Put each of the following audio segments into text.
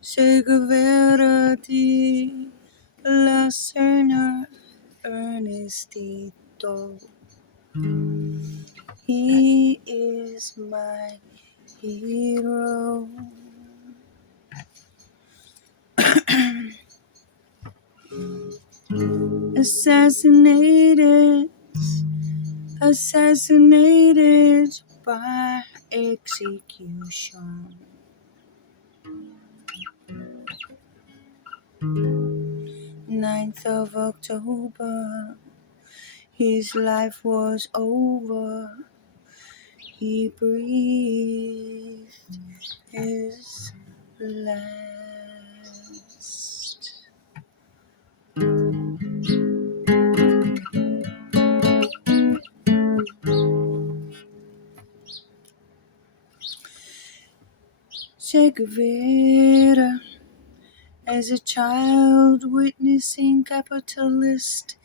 Che Guevara de la Serna Ernestito. He is my hero. Assassinated by execution. 9th of October, his life was over. He breathed his last. Che Guevara, as a child witnessing capitalist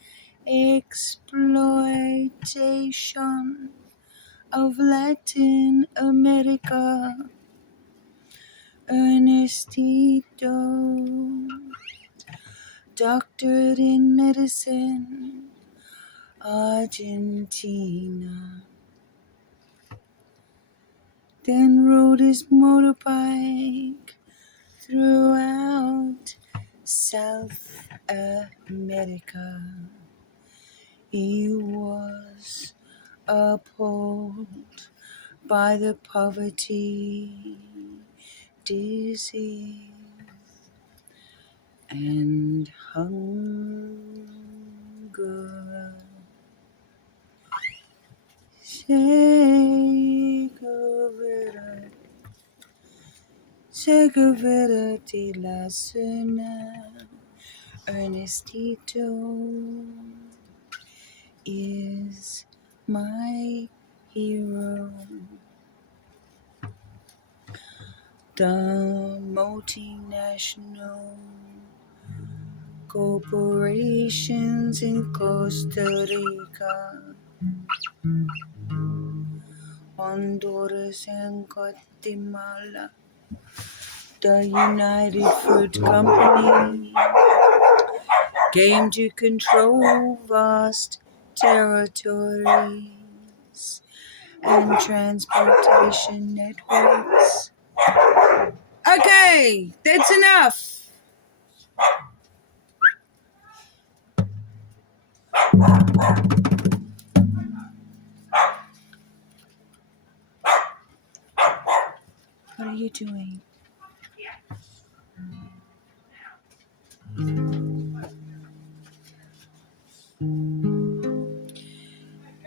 exploitation of Latin America, Ernestito, doctorate in medicine, Argentina, then rode his motorbike throughout South America. He was appalled by the poverty, disease, and hunger. Che Guevara de la Serna Ernestito is my hero. The multinational corporations in Costa Rica, Honduras, and Guatemala, the United Fruit Company, came to control vast territories and transportation networks. Okay, that's enough. What are you doing?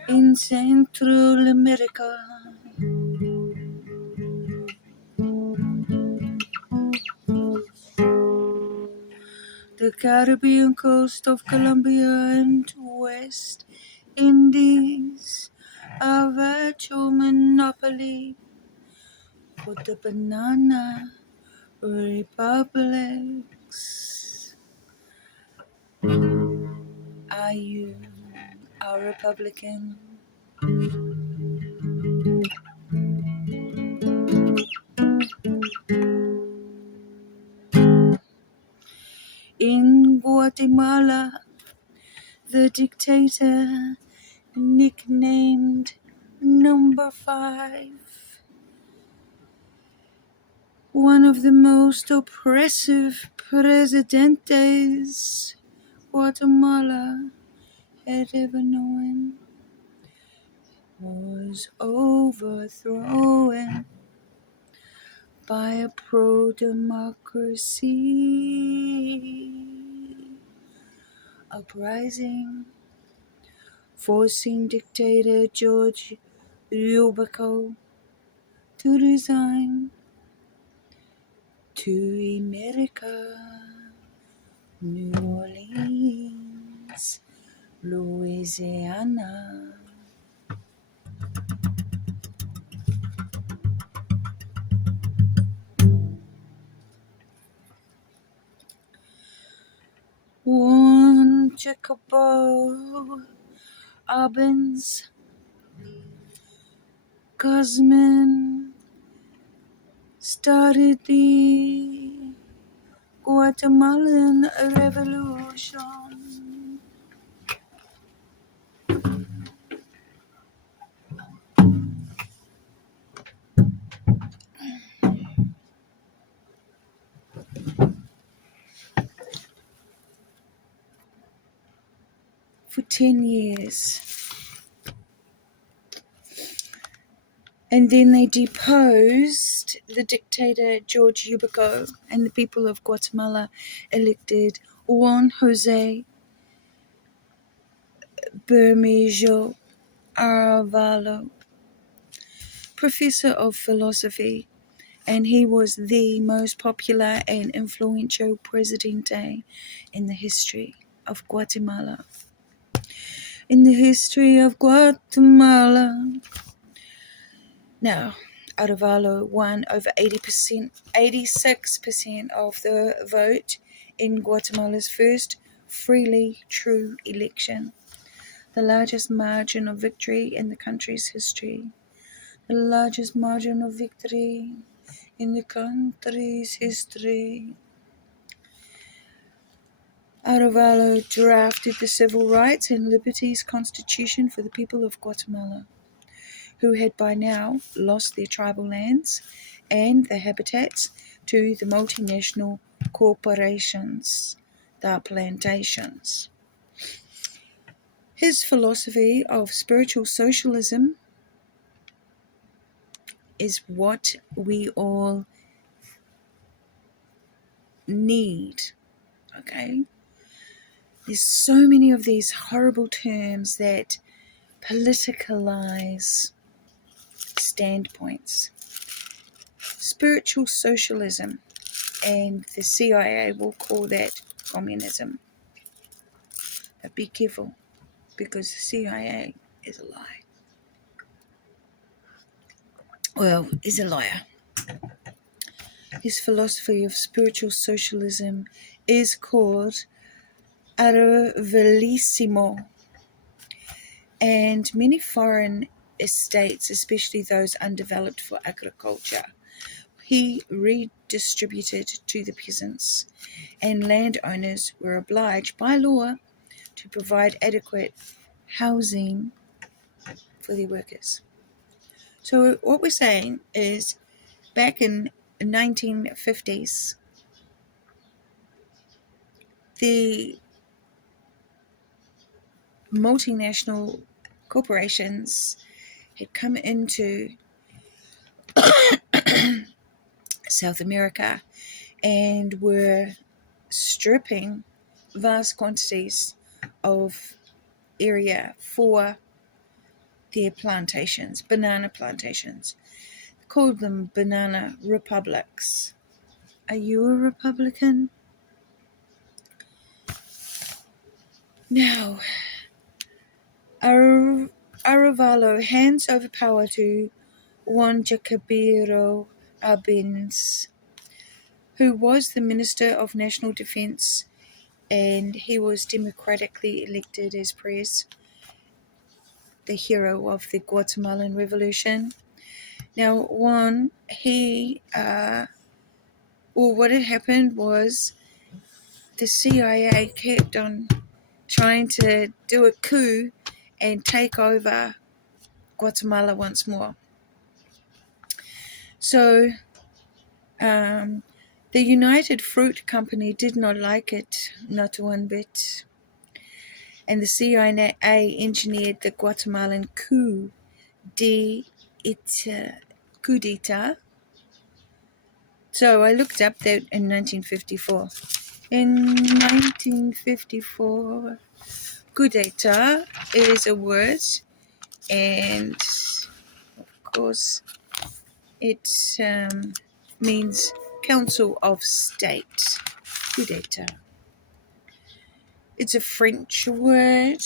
In Central America, the Caribbean coast of Colombia and West Indies, a virtual monopoly for the banana republics. Are you a Republican? In Guatemala, the dictator, nicknamed Number 5, one of the most oppressive presidentes Guatemala had ever known, was overthrown by a pro-democracy uprising, forcing dictator George Rubico to resign to America, New Orleans, Louisiana. One Jacobo Arbenz, Guzman, started the Guatemalan Revolution. For 10 years. And then they deposed the dictator George Ubico, and the people of Guatemala elected Juan Jose Bermejo Arevalo, professor of philosophy, and he was the most popular and influential presidente in the history of Guatemala. In the history of Guatemala. Now, Arevalo won over 86% of the vote in Guatemala's first freely true election, the largest margin of victory in the country's history. The largest margin of victory in the country's history. Arevalo drafted the Civil Rights and Liberties Constitution for the people of Guatemala, who had by now lost their tribal lands and their habitats to the multinational corporations, the plantations. His philosophy of spiritual socialism is what we all need, okay? There's so many of these horrible terms that politicalize standpoints. Spiritual socialism, and the CIA will call that communism. But be careful, because the CIA is a lie. Well, is a liar. His philosophy of spiritual socialism is called Arevalismo, and many foreign estates, especially those undeveloped for agriculture, he redistributed to the peasants, and landowners were obliged by law to provide adequate housing for their workers. So what we're saying is, back in the 1950s, the multinational corporations had come into South America and were stripping vast quantities of area for their plantations, banana plantations. They called them banana republics. Are you a Republican? Now, Arevalo hands over power to Juan Jacobiro Arbins, who was the Minister of National Defense, and he was democratically elected as pres, the hero of the Guatemalan Revolution. Now, Juan, what had happened was the CIA kept on trying to do a coup and take over Guatemala once more. So the United Fruit Company did not like it, not one bit. And the CIA engineered the Guatemalan coup d'etat. So I looked up that in 1954. In 1954, coup d'etat is a word, and of course it means Council of State. Coup d'etat. It's a French word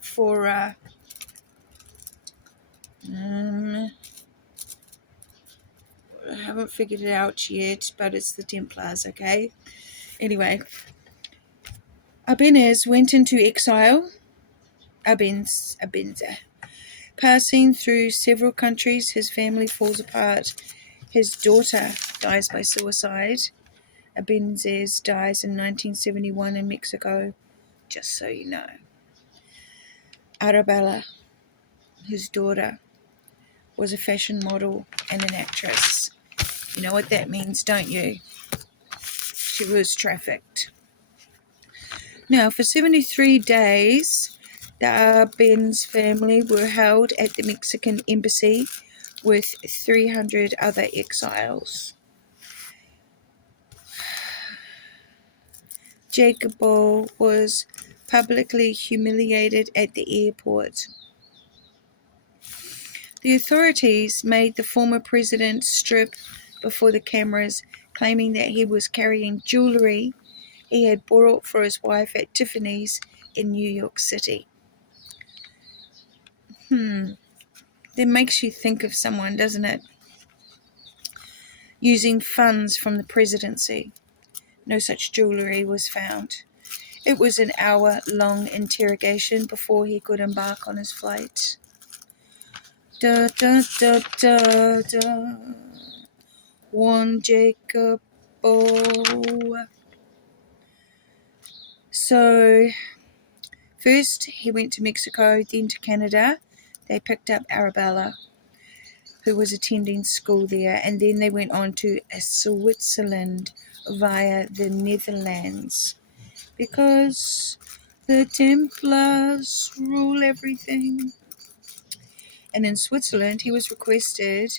for I haven't figured it out yet, but it's the Templars, okay? Anyway, Arbinez went into exile. Arbinza. Passing through several countries, his family falls apart His daughter dies by suicide. Benitez dies in 1971 in Mexico, just so you know. Arabella, his daughter, was a fashion model and an actress. You know what that means, don't you? She was trafficked. Now, for 73 days, the Arbenz family were held at the Mexican embassy with 300 other exiles. Jacobo was publicly humiliated at the airport. The authorities made the former president strip before the cameras, claiming that he was carrying jewelry he had bought for his wife at Tiffany's in New York City. That makes you think of someone, doesn't it? Using funds from the presidency. No such jewelry was found. It was an hour-long interrogation before he could embark on his flight. Da da da da da. Juan Jacobo. So, first he went to Mexico, then to Canada. They picked up Arabella, who was attending school there, and then they went on to Switzerland via the Netherlands, because the Templars rule everything. And in Switzerland, he was requested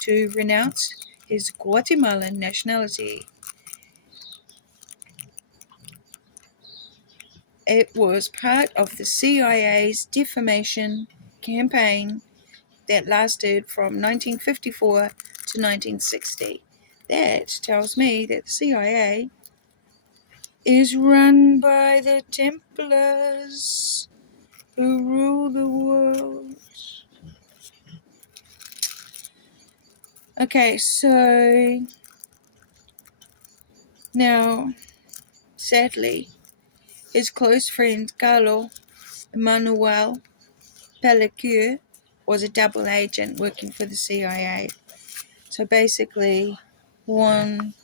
to renounce his Guatemalan nationality. It was part of the CIA's defamation campaign that lasted from 1954 to 1960. That tells me that the CIA is run by the Templars, who rule the world. Okay, so now, sadly, his close friend Carlo Emmanuel Pellicure was a double agent working for the CIA. So basically, Juan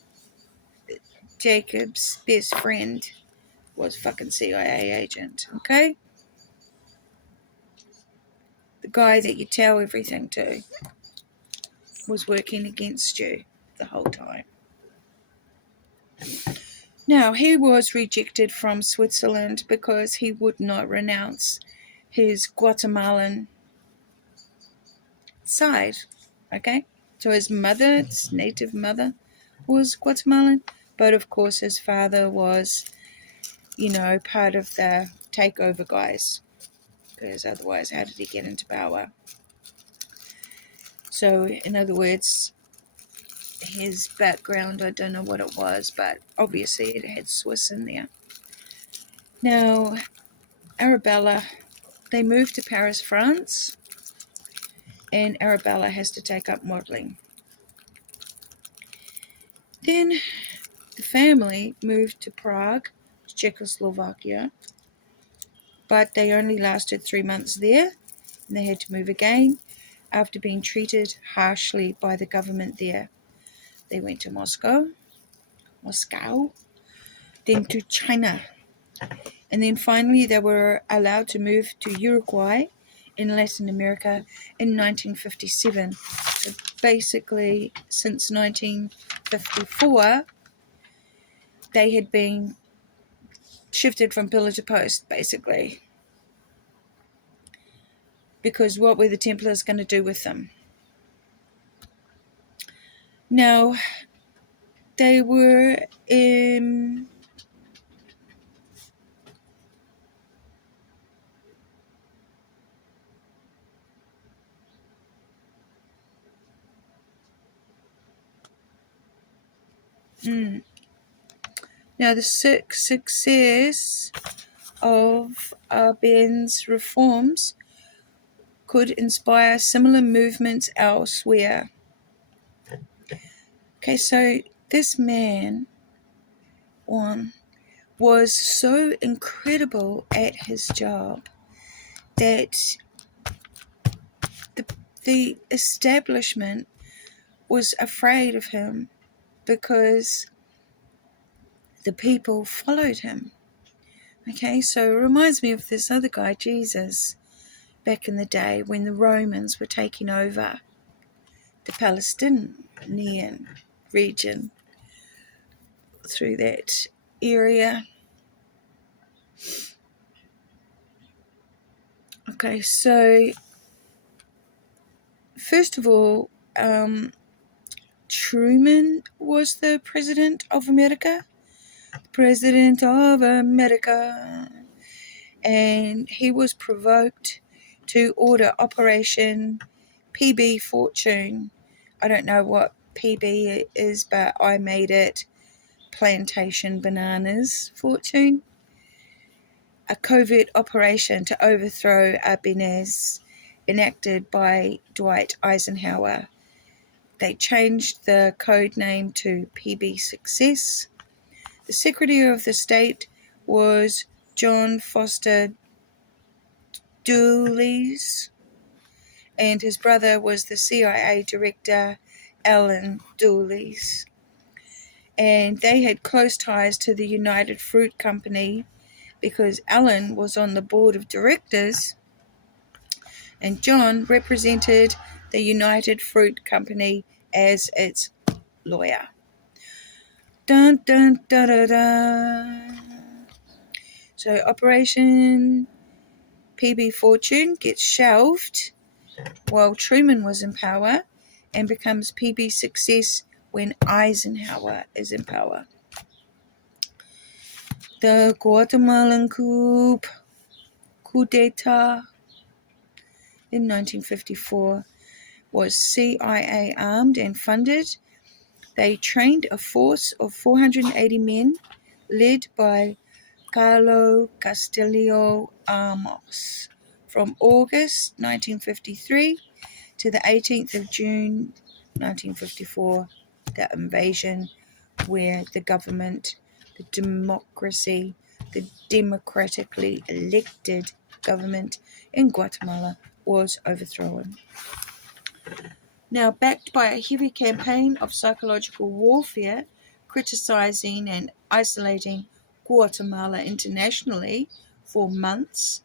Jacob's best friend was fucking CIA agent, okay? The guy that you tell everything to was working against you the whole time. Now, he was rejected from Switzerland because he would not renounce his Guatemalan side, okay? So his mother, his native mother, was Guatemalan, but of course his father was, part of the takeover guys, because otherwise how did he get into power? So, in other words, his background, I don't know what it was, but obviously it had Swiss in there. Now, Arabella, they moved to Paris, France, and Arabella has to take up modeling. Then the family moved to Prague, Czechoslovakia, but they only lasted 3 months there, and they had to move again after being treated harshly by the government there. They went to Moscow, then to China, and then finally they were allowed to move to Uruguay in Latin America in 1957. So basically, since 1954, they had been shifted from pillar to post, basically. Because what were the Templars going to do with them? Now, they were Now, the success of Ben's reforms could inspire similar movements elsewhere. Okay, so this man, Juan, was so incredible at his job that the establishment was afraid of him because the people followed him. Okay, so it reminds me of this other guy, Jesus, back in the day when the Romans were taking over the Palestinian region through that area. Okay, so first of all, Truman was the president of America. President of America. And he was provoked to order Operation PB Fortune. I don't know what PB is, but I made it Plantation Bananas Fortune. A covert operation to overthrow Abinez, enacted by Dwight Eisenhower. They changed the code name to PB Success. The Secretary of the State was John Foster Dulles, and his brother was the CIA Director Allen Dulles. And they had close ties to the United Fruit Company because Allen was on the board of directors and John represented the United Fruit Company as its lawyer. Dun dun da da da. So Operation PB Fortune gets shelved while Truman was in power and becomes PB Success when Eisenhower is in power. The Guatemalan coup d'etat in 1954 was CIA armed and funded. They trained a force of 480 men led by Carlos Castillo Armas from August 1953 to the 18th of June 1954, the invasion where the government, the democratically elected government in Guatemala was overthrown. Now, backed by a heavy campaign of psychological warfare, criticizing and isolating Guatemala internationally for months,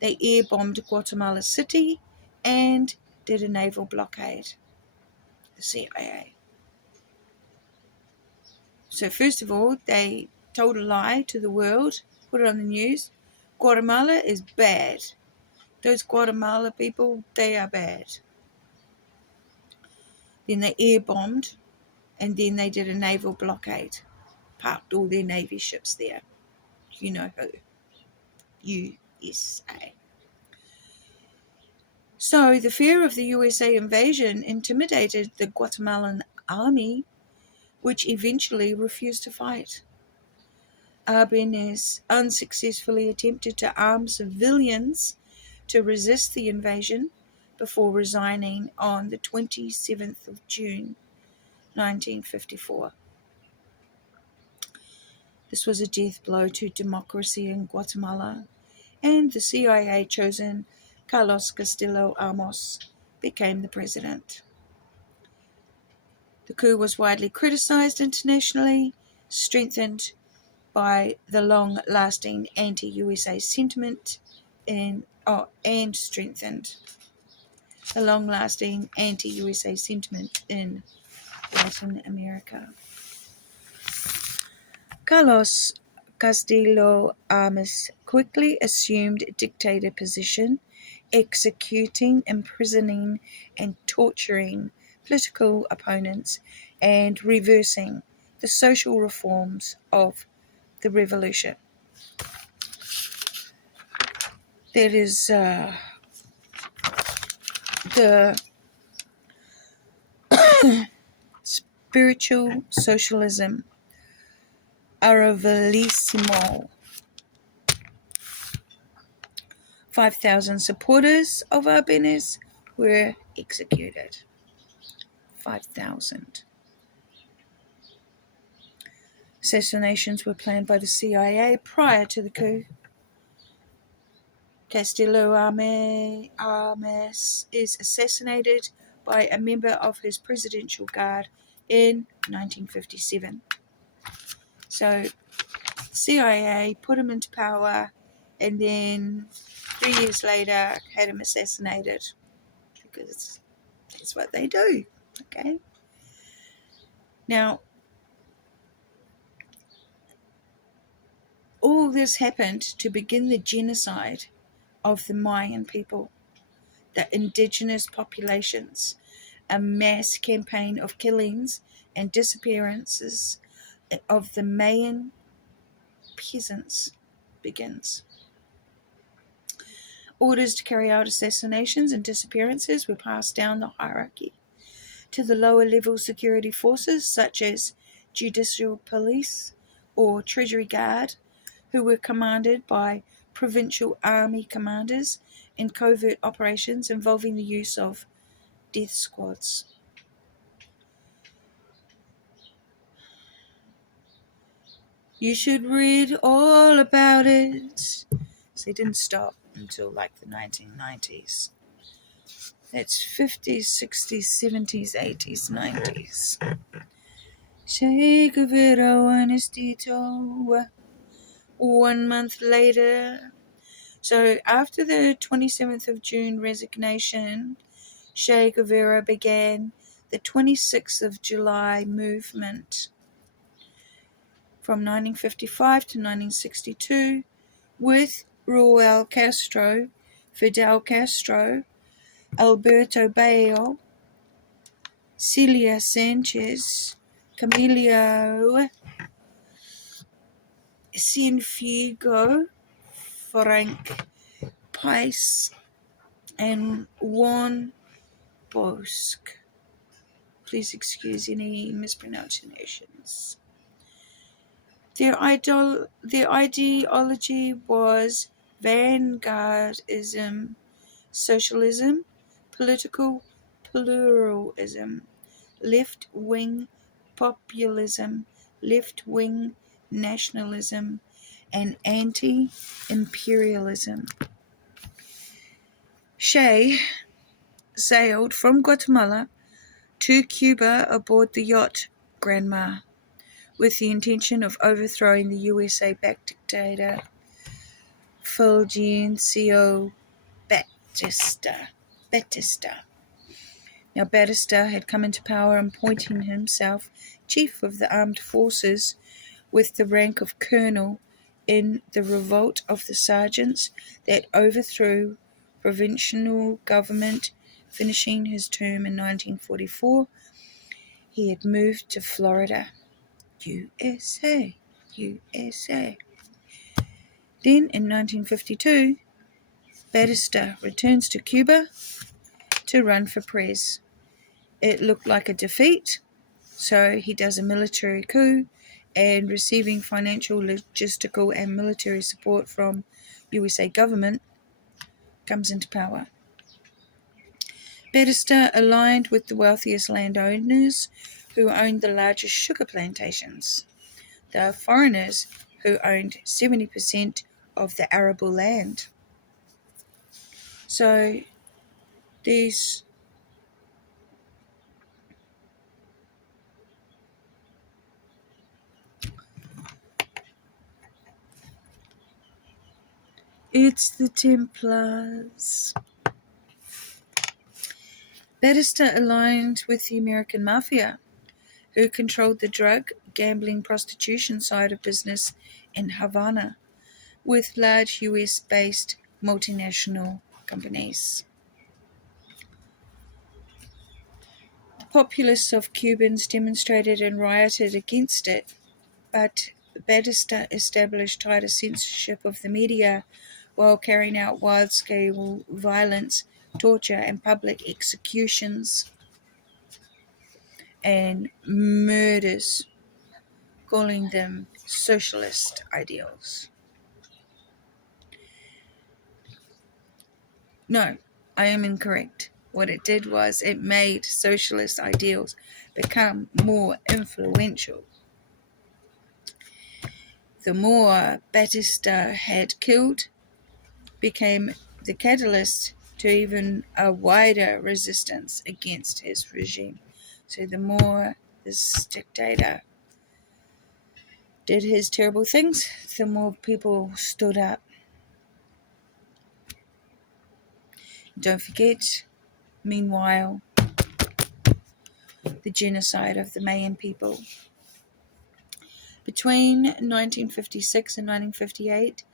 they air-bombed Guatemala City and did a naval blockade, the CIA. So first of all, they told a lie to the world, put it on the news. Guatemala is bad. Those Guatemala people, they are bad. Then they air-bombed, and then they did a naval blockade. Parked all their Navy ships there. You know who. USA. So the fear of the USA invasion intimidated the Guatemalan army, which eventually refused to fight. Arbenez unsuccessfully attempted to arm civilians to resist the invasion before resigning on the 27th of June 1954. This was a death blow to democracy in Guatemala, and the CIA chosen Carlos Castillo Armas became the president. The coup was widely criticized internationally, strengthened by the long-lasting anti-USA sentiment and strengthened the long-lasting anti-USA sentiment in Latin America. Carlos Castillo Armas quickly assumed a dictator position, executing, imprisoning, and torturing political opponents and reversing the social reforms of the revolution. That is the spiritual socialism, Aravilissimo. 5,000 supporters of Arbenez were executed. 5,000. Assassinations were planned by the CIA prior to the coup. Castillo Armas is assassinated by a member of his presidential guard in 1957. So CIA put him into power, and then 3 years later had him assassinated, because that's what they do. Okay. Now, all this happened to begin the genocide of the Mayan people, the indigenous populations. A mass campaign of killings and disappearances of the Mayan peasants begins. Orders to carry out assassinations and disappearances were passed down the hierarchy to the lower level security forces, such as judicial police or treasury guard, who were commanded by provincial army commanders in covert operations involving the use of death squads. You should read all about it. So it didn't stop until like the 1990s. It's 50s, 60s, 70s, 80s, 90s. Che Guevara Juanestito. 1 month later. So after the 27th of June resignation, Che Guevara began the 26th of July movement from 1955 to 1962 with Raúl Castro, Fidel Castro, Alberto Bayo, Celia Sanchez, Camilo Cienfuegos, Frank Pice, and Juan Bosque. Please excuse any mispronunciations. Their ideology was vanguardism, socialism, political pluralism, left-wing populism, left-wing nationalism, and anti-imperialism. Che sailed from Guatemala to Cuba aboard the yacht Granma, with the intention of overthrowing the USA-backed dictator Fulgencio Batista. Now, Batista had come into power, appointing himself chief of the armed forces with the rank of colonel in the revolt of the sergeants that overthrew provincial government. Finishing his term in 1944, he had moved to Florida, USA. Then, in 1952, Batista returns to Cuba to run for prez. It looked like a defeat, so he does a military coup, and receiving financial, logistical, and military support from USA government, comes into power. Batista aligned with the wealthiest landowners who owned the largest sugar plantations, the foreigners who owned 70% of the arable land. So it's the Templars. Batista aligned with the American Mafia, who controlled the drug, gambling, prostitution side of business in Havana, with large US-based multinational companies. The populace of Cubans demonstrated and rioted against it, but Batista established tighter censorship of the media while carrying out wide-scale violence, torture, and public executions and murders, calling them socialist ideals. No, I am incorrect. What it did was it made socialist ideals become more influential. The more Batista had killed became the catalyst to even a wider resistance against his regime. So the more this dictator did his terrible things, the more people stood up. Don't forget, meanwhile, the genocide of the Mayan people. Between 1956 and 1958,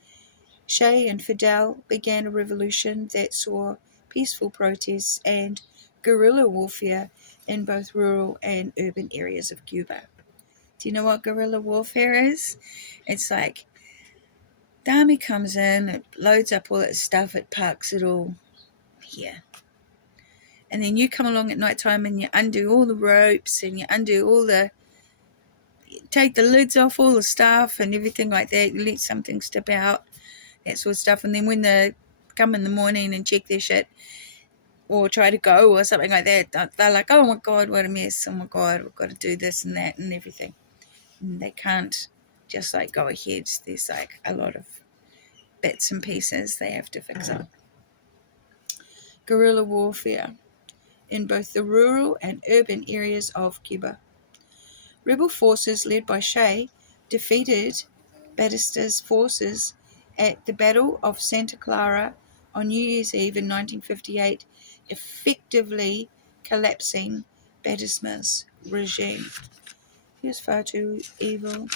Che and Fidel began a revolution that saw peaceful protests and guerrilla warfare in both rural and urban areas of Cuba. Do you know what guerrilla warfare is? It's like the army comes in, it loads up all its stuff, it parks it all here. And then you come along at night time and you undo all the ropes and you undo all the, take the lids off all the stuff and everything like that. You let something step out, that sort of stuff. And then when they come in the morning and check their shit or try to go or something like that, they're like, oh my God, what a mess. Oh my God, we've got to do this and that and everything. And they can't just like go ahead. There's like a lot of bits and pieces they have to fix up. Guerrilla warfare in both the rural and urban areas of Cuba. Rebel forces led by Che defeated Batista's forces at the Battle of Santa Clara on New Year's Eve in 1958, effectively collapsing Batista's regime. He was far too evil.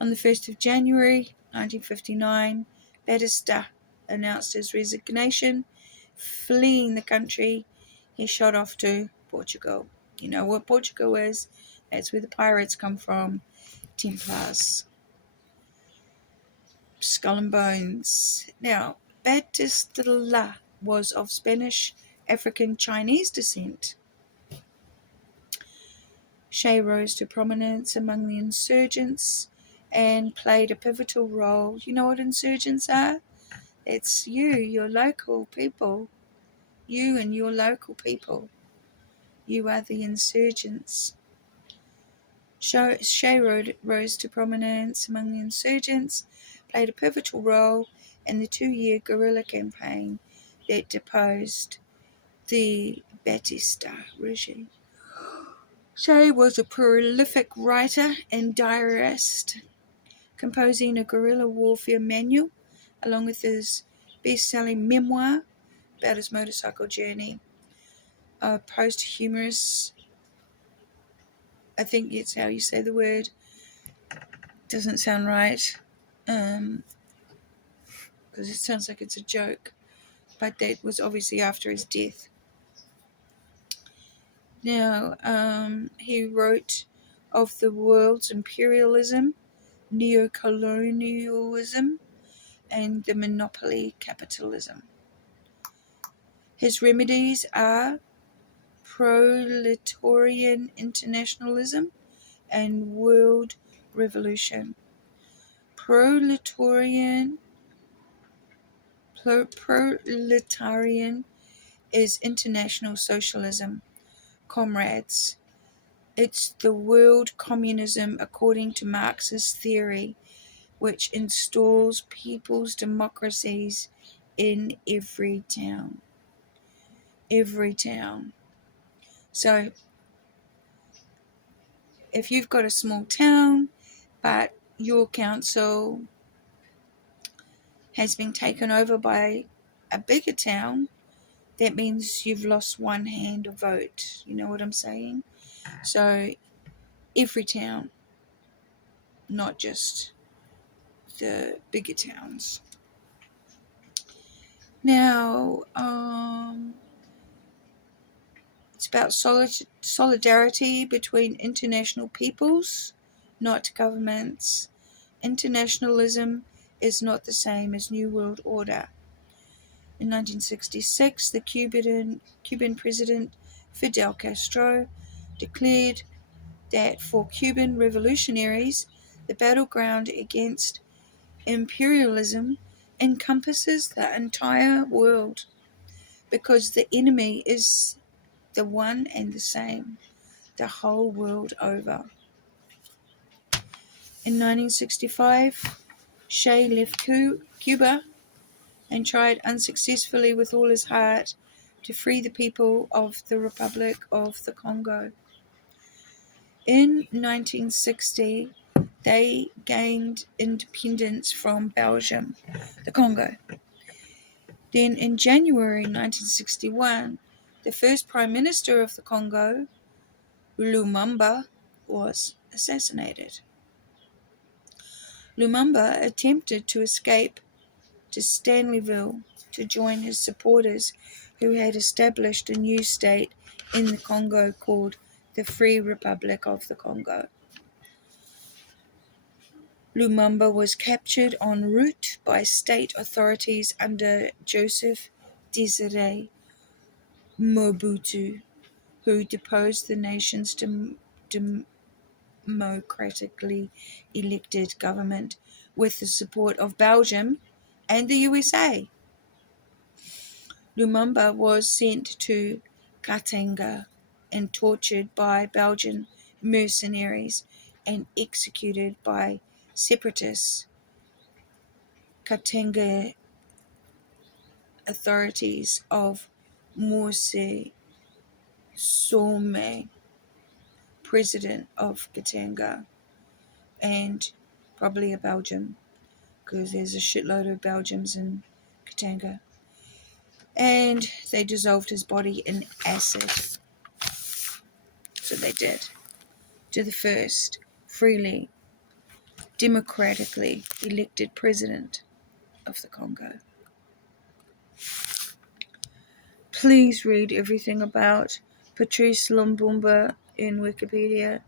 On the 1st of January 1959, Batista announced his resignation. Fleeing the country, he shot off to Portugal. You know what Portugal is? That's where the pirates come from. Templars. Skull and Bones. Now, Batista was of Spanish, African, Chinese descent. Che rose to prominence among the insurgents and played a pivotal role. You know what insurgents are? It's you, your local people. You and your local people. You are the insurgents. Che rose to prominence among the insurgents, played a pivotal role in the 2-year guerrilla campaign that deposed the Batista regime. Che was a prolific writer and diarist, composing a guerrilla warfare manual along with his best-selling memoir about his motorcycle journey. Posthumous, I think it's how you say the word, doesn't sound right, because it sounds like it's a joke, but that was obviously after his death. Now, he wrote of the world's imperialism, neocolonialism, and the monopoly capitalism. His remedies are proletarian internationalism and world revolution. Proletarian is international socialism, comrades. It's the world communism according to Marx's theory, which installs people's democracies in every town. Every town. So, if you've got a small town, but your council has been taken over by a bigger town, that means you've lost one hand of vote. You know what I'm saying? So, every town, not just the bigger towns. Now, it's about solidarity between international peoples, not governments. Internationalism is not the same as New World Order. In 1966, the Cuban President Fidel Castro declared that for Cuban revolutionaries, the battleground against imperialism encompasses the entire world because the enemy is the one and the same the whole world over. In 1965, Che left Cuba and tried unsuccessfully with all his heart to free the people of the Republic of the Congo. In 1960, they gained independence from Belgium, the Congo. Then in January 1961, the first Prime Minister of the Congo, Lumumba, was assassinated. Lumumba attempted to escape to Stanleyville to join his supporters who had established a new state in the Congo called the Free Republic of the Congo. Lumumba was captured en route by state authorities under Joseph Désiré Mobutu, who deposed the nation's democratically elected government with the support of Belgium and the USA. Lumumba was sent to Katanga and tortured by Belgian mercenaries and executed by separatist Katanga authorities of Morse Some, president of Katanga, and probably a Belgian, because there's a shitload of Belgians in Katanga. And they dissolved his body in acid. So they did. To the first freely, democratically elected president of the Congo. Please read everything about Patrice Lumumba in Wikipedia.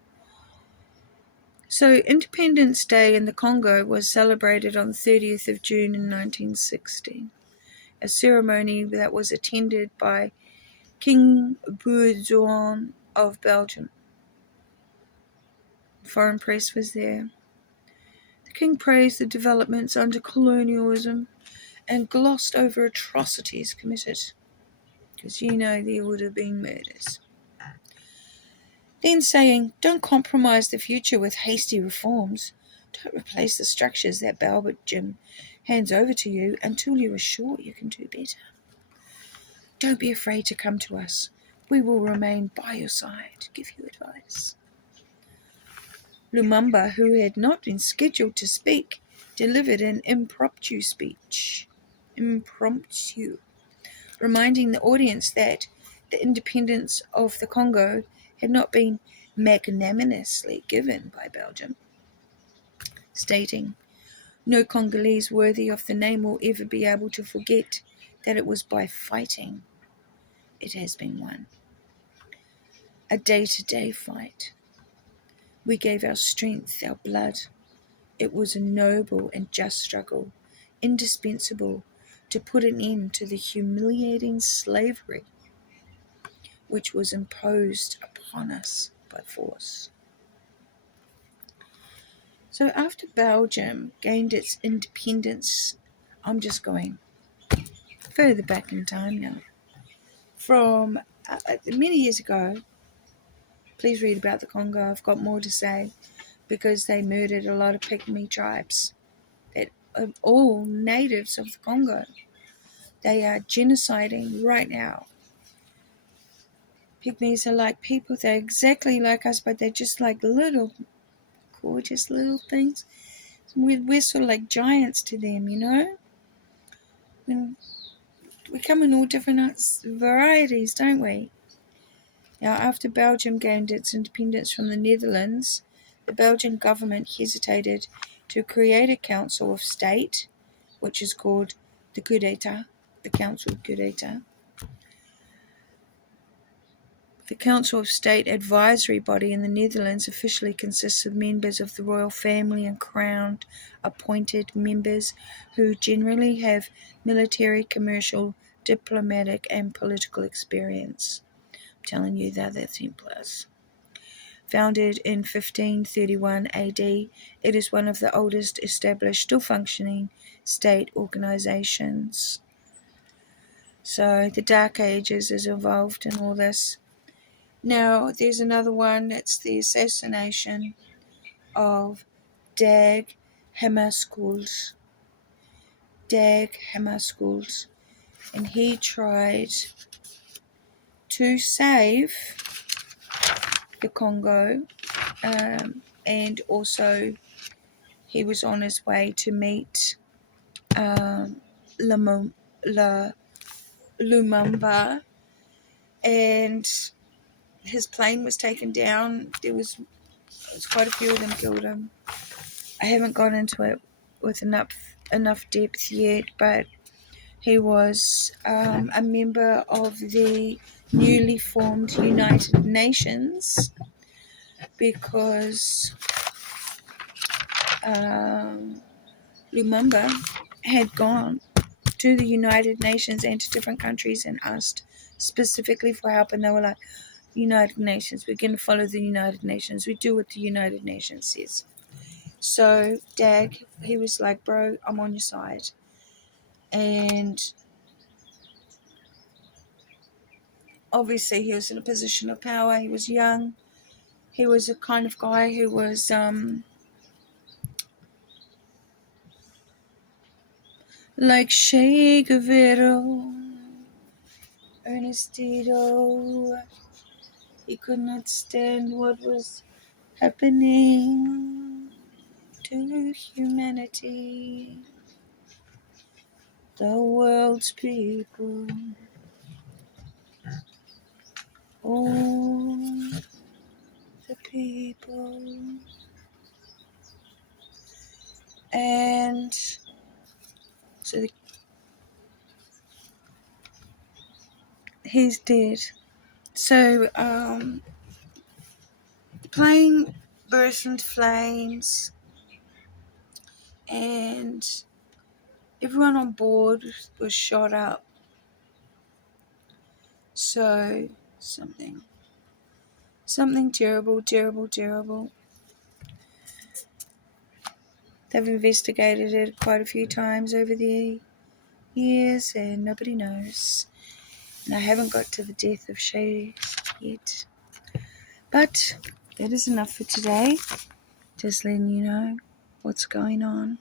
So Independence Day in the Congo was celebrated on 30th of June in 1960, a ceremony that was attended by King Boudouin of Belgium. Foreign press was there. The king praised the developments under colonialism and glossed over atrocities committed, because there would have been murders. Then saying, don't compromise the future with hasty reforms. Don't replace the structures that Belgium hands over to you until you are sure you can do better. Don't be afraid to come to us. We will remain by your side to give you advice. Lumumba, who had not been scheduled to speak, delivered an impromptu speech. Reminding the audience that the independence of the Congo had not been magnanimously given by Belgium, stating, no Congolese worthy of the name will ever be able to forget that it was by fighting it has been won. A day-to-day fight. We gave our strength, our blood. It was a noble and just struggle, indispensable to put an end to the humiliating slavery which was imposed upon us by force. So after Belgium gained its independence, I'm just going further back in time now, from many years ago. Please read about the Congo. I've got more to say, because they murdered a lot of pygmy tribes that are all natives of the Congo. They are genociding right now. Pygmies are like people. They're exactly like us, but they're just like little, gorgeous little things. We're sort of like giants to them, And we come in all different varieties, don't we? Now, after Belgium gained its independence from the Netherlands, the Belgian government hesitated to create a Council of State, which is called the Coup d'etat, the Council Coup d'etat. The Council of State advisory body in the Netherlands officially consists of members of the royal family and crowned appointed members who generally have military, commercial, diplomatic and political experience. I'm telling you, they're the Templars. Founded in 1531 AD, it is one of the oldest established, still functioning state organizations. So the Dark Ages is involved in all this. Now, there's another one. It's the assassination of Dag Hammarskjöld. Dag Hammarskjöld, and he tried to save the Congo, and also he was on his way to meet Lumumba, and his plane was taken down. There was quite a few of them killed him. I haven't gone into it with enough depth yet, but he was a member of the newly formed United Nations because Lumumba had gone to the United Nations and to different countries and asked specifically for help, and they were like, United Nations, we're going to follow the United Nations, we do what the United Nations says. So Dag, he was like, bro, I'm on your side. And obviously he was in a position of power. He was young. He was a kind of guy who was like Che Guevara, Ernestito. He could not stand what was happening to humanity. The world's people, all the people. And so he's dead. So the plane burst into flames, and everyone on board was shot up. So something terrible. They've investigated it quite a few times over the years, and nobody knows. And I haven't got to the death of Shay yet. But that is enough for today. Just letting you know what's going on.